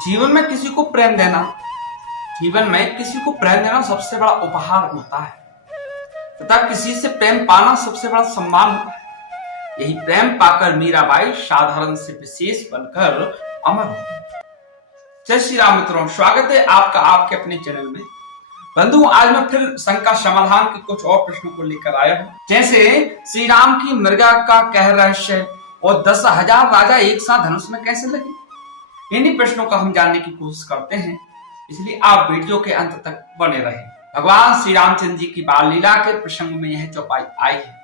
जीवन में किसी को प्रेम देना सबसे बड़ा उपहार होता है तथा किसी से प्रेम पाना सबसे बड़ा सम्मान होता है। यही प्रेम पाकर मीराबाई साधारण से विशेष बनकर अमर हो गई। जय श्री राम मित्रों, स्वागत है आपका आपके अपने चैनल में। बंधु, आज मैं फिर शंका समाधान के कुछ और प्रश्नों को लेकर आया हूं, जैसे श्री राम की मृगा का कह रहस्य और 10,000 राजा एक साथ धनुष में कैसे लगे। इन्हीं प्रश्नों का हम जानने की कोशिश करते हैं, इसलिए आप वीडियो के अंत तक बने रहें। भगवान श्री रामचंद्र जी की बाल लीला के प्रसंग में यह चौपाई आई है।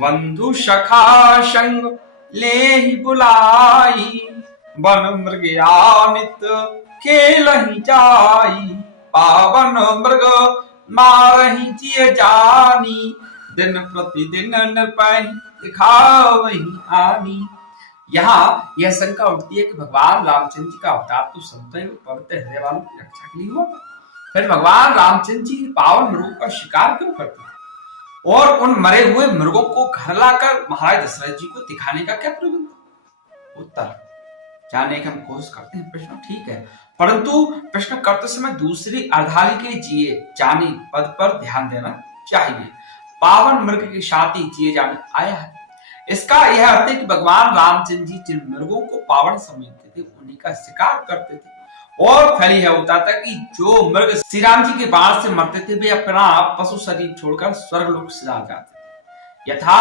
बंधु सखा संग ले ही बुलाई, वन मृगयानित खेलहि जाई, पावन मृग मारहि जिय जानी, दिन प्रतिदिन नृपहि दिखावहि आनी। यहाँ यह शंका उठती है कि भगवान रामचंद्र जी का अवतार तो संतों पवित्र हृदय वालों की रक्षा के लिए हुआ, फिर भगवान रामचंद्र जी पावन मृगों का शिकार क्यों करते हैं और उन मरे हुए मृगों को घर लाकर महाराज दशरथ जी को दिखाने का क्या प्रयोजन था। उत्तर जानने की हम कोशिश करते हैं। प्रश्न ठीक है, परंतु प्रश्न करते समय दूसरी अर्धाली के जिए जानी पद पर ध्यान देना चाहिए। पावन मृग के साथ ही जिए जानी आया है। इसका यह अर्थ है कि भगवान रामचंद्र जी जिन मृगों को पावन समझते थे उन्हीं का शिकार करते थे, और फल यह होता था कि जो मृग श्री राम जी के बाण से मरते थे वे अपना पशु शरीर छोड़कर स्वर्गलोक सिधा जाते। यथा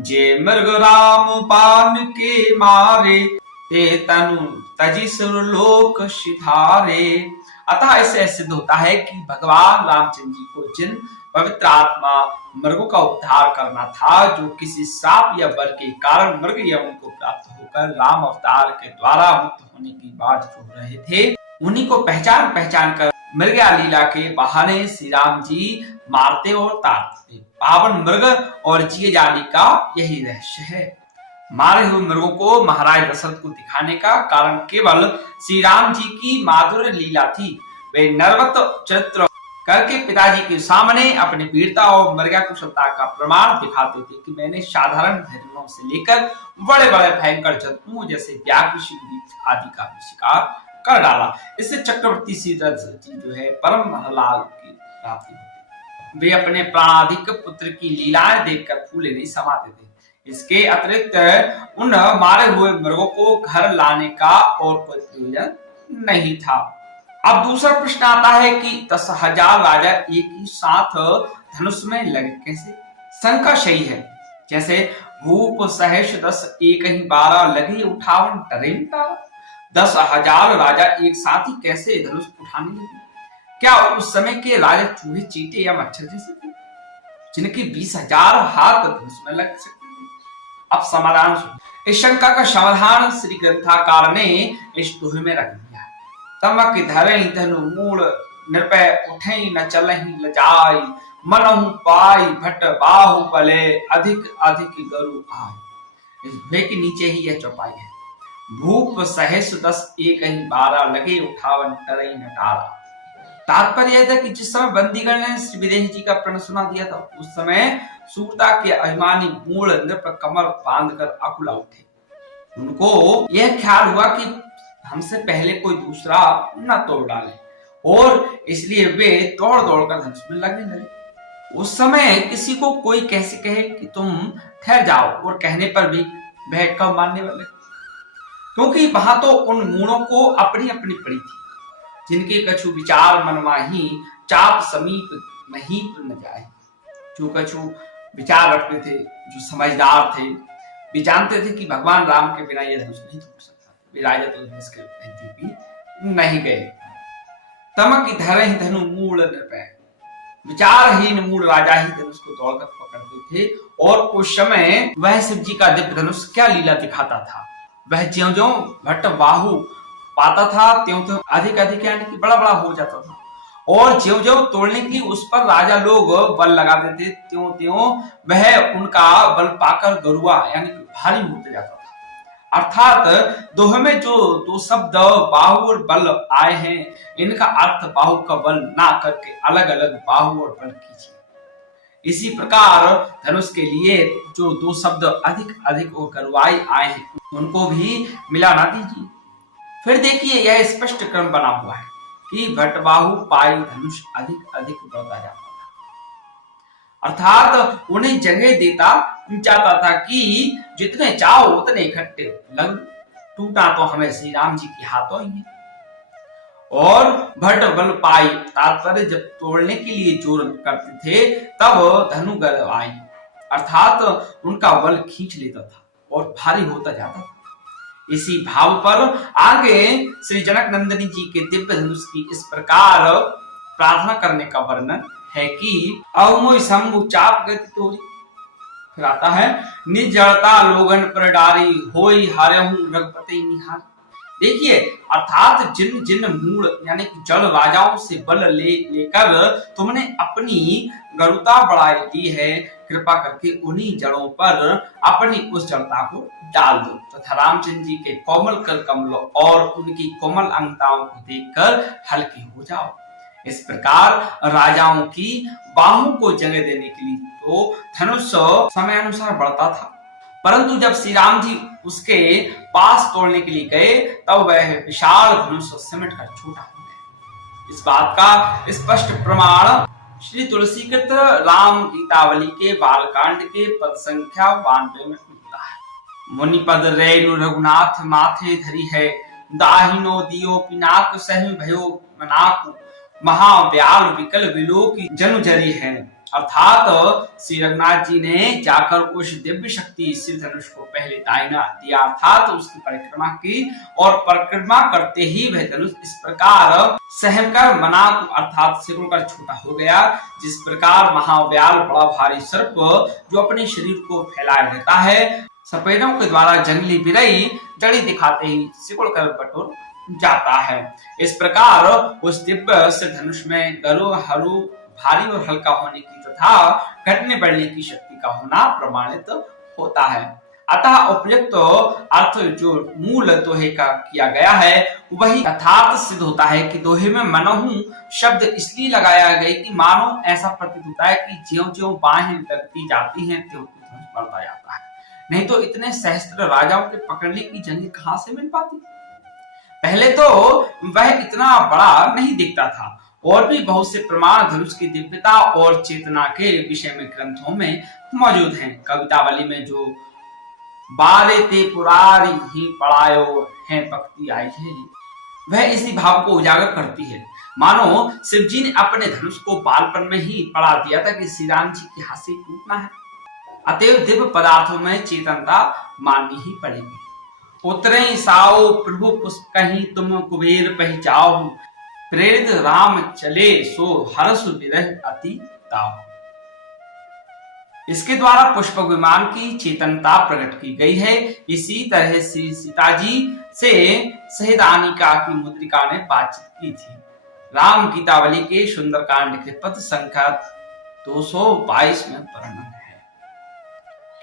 जे मृग राम पान के मारे, ते तनु तजी सुरलोक सिधारे। अतः इससे सिद्ध होता है कि भगवान रामचंद्र जी को जिन पवित्र आत्मा मृगों का उद्धार करना था, जो किसी श्राप या बल के कारण मृग यमों को प्राप्त होकर राम अवतार के द्वारा मुक्त होने की बात जोड़ रहे थे, उन्हीं को पहचान कर मृगा लीला के बहाने श्री राम जी मारते और ताड़ते थे। पावन मृग और जिए जाने का यही रहस्य है। मारे हुए मृगों को महाराज दशरथ को दिखाने का कारण केवल श्री राम जी की माधुर्य लीला थी। वे नरवत चरित्र करके पिताजी के सामने अपनी वीरता और मृगा कुशलता का प्रमाण दिखाते थे कि मैंने साधारण हरिणों से लेकर बड़े बड़े भयंकर जंतुओं जैसे व्याघ्र, सिंह आदि का भी शिकार कर डाला। इससे चक्रवर्ती श्री दशरथ जी जो है परम लाल की प्राप्ति होती। वे अपने प्राणाधिक पुत्र की लीलाएं देखकर फूले नहीं समाते थे। इसके अतिरिक्त उन मारे हुए मृगों को घर लाने का और कोई प्रयोजन नहीं था। अब दूसरा प्रश्न आता है कि 10,000 राजा एक ही साथ धनुष में लगे कैसे। शंका सही है, जैसे भूप सहस 10 एक ही 12 लगे उठावन टरे टारा। 10,000 राजा एक साथ ही कैसे धनुष उठाने लगे। क्या उस समय के राजा चूहे, चींटे या मच्छर जैसे थे जिनके 20,000 हाथ धनुष में लग सकते थे। अब समाधान सुन। इस शंका का समाधान श्री ग्रंथकार ने इस दोहे में रख दिया। तमक धरहि धनु मूल, नृपय उठई न चलहि लजाई, मनहु पाई भट बाहु बले, अधिक अधिक गरु आय। इस दोहे के नीचे ही यह चौपाई है। भूप सहस 10 एक ही 12 लगे उठावन टरई न टारा। तात्पर्य यह था कि जिस समय बंदीगण ने श्री विदेही जी का प्रण सुना दिया था, उस समय सूरता के अभिमानी मूल नृप कमर बांधकर अकुला उठे। उनको यह ख्याल हुआ कि हमसे पहले कोई दूसरा न तोड़ डाले, और इसलिए वे दौड़ दौड़कर धनुष में लगने लगे। उस समय किसी को कोई कैसे कहे कि तुम ठहर जाओ, और कहने पर भी वह कब मानने वाले, क्योंकि वहां तो उन मूढ़ों को अपनी अपनी पड़ी थी, जिनके कछु विचार मनमाही, चाप समीप नहीं न जाए। जो कछु विचार रखते थे, जो समझदार थे, वे जानते थे कि भगवान राम के बिना यह धनुष नहीं तोड़ सकता। राजा तो धनुष के नजदीक भी नहीं गए। तमक धरहि धनु मूल नृपय, विचारहीन मूल राजा ही धनुष को दौड़कर पकड़ते थे, और उस समय वह शिव जी का दिव्य धनुष क्या लीला दिखाता था। वह ज्यों-ज्यों भट्ट बाहु पाता था त्यों-त्यों अधिक अधिक यानी कि बड़ा बड़ा हो जाता था, और ज्यों-ज्यों तोड़ने की उस पर राजा लोग बल लगाते थे त्यों-त्यों वह उनका बल पाकर गरुआ यानी कि भारी होते जाता था। अर्थात दोहे में जो दो शब्द बाहु और बल आए हैं, इनका अर्थ बाहु का बल ना करके अलग अलग बाहु और बल कीजिए। इसी प्रकार धनुष के लिए जो दो शब्द अधिक अधिक और गरुआई आए हैं, उनको भी मिला ना दीजिए। फिर देखिए यह स्पष्ट क्रम बना हुआ है कि भट्टबाहु पाई धनुष अधिक अधिक बढ़ता जाता था, अर्थात उन्हें जगह देता जाता था कि जितने चाहो उतने इकट्ठे लग, टूटा तो हमें श्री राम जी के हाथों ही है। और भट्ट बल पाई तात्पर्य जब तोड़ने के लिए जोर करते थे तब धनु गलवाई, अर्थात उनका बल खींच लेता था और भारी होता जाता था। इसी भाव पर आगे श्री जनक नंदिनी जी के दिव्य धनुष की इस प्रकार प्रार्थना करने का वर्णन है कि अवमोय शंभु चाप गति तोरी, फिर आता है निज जड़ता लोगन पर डारी होई हारहूं रघुपति निहार। देखिए अर्थात जिन जिन मूल यानी कि जड़ राजाओं से बल लेकर तुमने अपनी गरुता बढ़ाई दी है, कृपा करके उन्हीं जड़ों पर अपनी उस जड़ता को डाल दो तथा रामचंद्र जी के कोमल कर कमलों और उनकी कोमल अंगताओं को देखकर हल्के हो जाओ। इस प्रकार राजाओं की बाहों को जगह देने के लिए तो धनुष समय अनुसार बढ़ता था, परंतु जब श्री राम जी उसके पास तोड़ने के लिए गए तब वह विशाल धनुष सिमट कर छोटा हो गया। इस बात का स्पष्ट प्रमाण श्री तुलसीकृत राम गीतावली के बालकांड के पद संख्या 92 में मिलता है। मुनिपद रेणु रघुनाथ माथे धरी है, दाहिनो दियो पिनाक सह भयो मनाक, महाव्याल विकल विलो की जनु जरी है। अर्थात श्री रघुनाथ जी ने जाकर उस दिव्य शक्ति सिद्ध धनुष को पहले दाहिना दिया, अर्थात उसकी परिक्रमा की और परिक्रमा करते ही वह धनुष इस प्रकार सहमकर मनाक अर्थात सिकुड़कर छोटा हो गया। जिस प्रकार महाव्याल बड़ा भारी सर्प जो अपने शरीर को फैलाए रहता है, सफेदों के द्वारा जंगली बिरई जड़ी दिखाते ही सिकुड़कर बटोर जाता है, इस प्रकार उस दिव्य से धनुष में गरु हरू भारी और हल्का होने की तथा घटने बढ़ने की शक्ति का होना प्रमाणित होता है। अतः उपयुक्त अर्थ जो मूल दोहे का किया गया है वही यथार्थ सिद्ध होता है कि दोहे में मनहु शब्द इसलिए लगाया गया कि मानो ऐसा प्रतीत होता है कि ज्यों ज्यों बाहें लगती जाती हैं त्यों त्यों बढ़ता जाता है, नहीं तो इतने सहस्त्र राजाओं के पकड़ने की जंग कहां से मिल पाती। पहले तो वह इतना बड़ा नहीं दिखता था और भी बहुत से प्रमाण धनुष की दिव्यता और चेतना के विषय में ग्रंथों में मौजूद हैं। कवितावली में जो बारे ते पुरारी ही पढ़ायो है पक्ति आई है, वह इसी भाव को उजागर करती है। मानो शिव जी ने अपने धनुष को बालपन में ही पढ़ा दिया था कि श्री राम जी के हाथ से टूटना है, अतएव दिव्य पदार्थों में चेतनता माननी ही पड़ेगी। उतरे साओ प्रभु पुष्प कहीं तुम कुबेर पहचाओ, प्रेरित राम चले सो हर्ष विरह अति ताओ। इसके द्वारा पुष्पक विमान की चेतनता प्रकट की गई है। इसी तरह श्री सीता जी से सहिदानिका की मुद्रिका ने बातचीत की थी। राम गीतावली के सुंदरकांड के पद संख्या 222 में वर्णन है।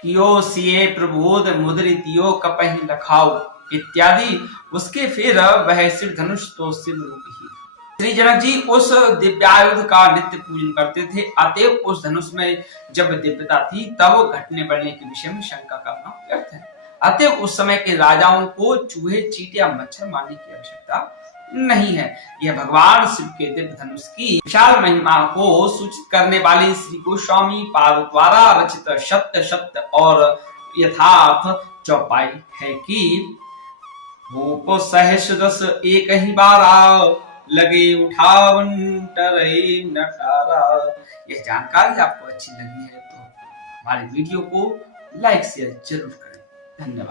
कियो सिए प्रबोध मुद्रितियो कपहि लखाओ इत्यादि। उसके फिर वह सिर धनुष तो सिद्ध रूप ही। श्री जनक जी उस दिव्यायुध का नित्य पूजन करते थे, अतएव उस धनुष में जब दिव्यता थी तब घटने बढ़ने के विषय में शंका करना व्यर्थ है। अतएव उस समय के राजाओं को चूहे चींटे या मच्छर मारने की आवश्यकता नहीं है। यह भगवान शिव के दिव्य धनुष की विशाल महिमा को सूचित करने वाली श्री गोस्वामी पाद द्वारा रचित सत्य सत्य और यथार्थ चौपाई है कि भूप सहस्र दस एक ही बारा लगे उठावन टरे नटारा। यह जानकारी आपको अच्छी लगी है तो हमारे वीडियो को लाइक शेयर जरूर करें। धन्यवाद।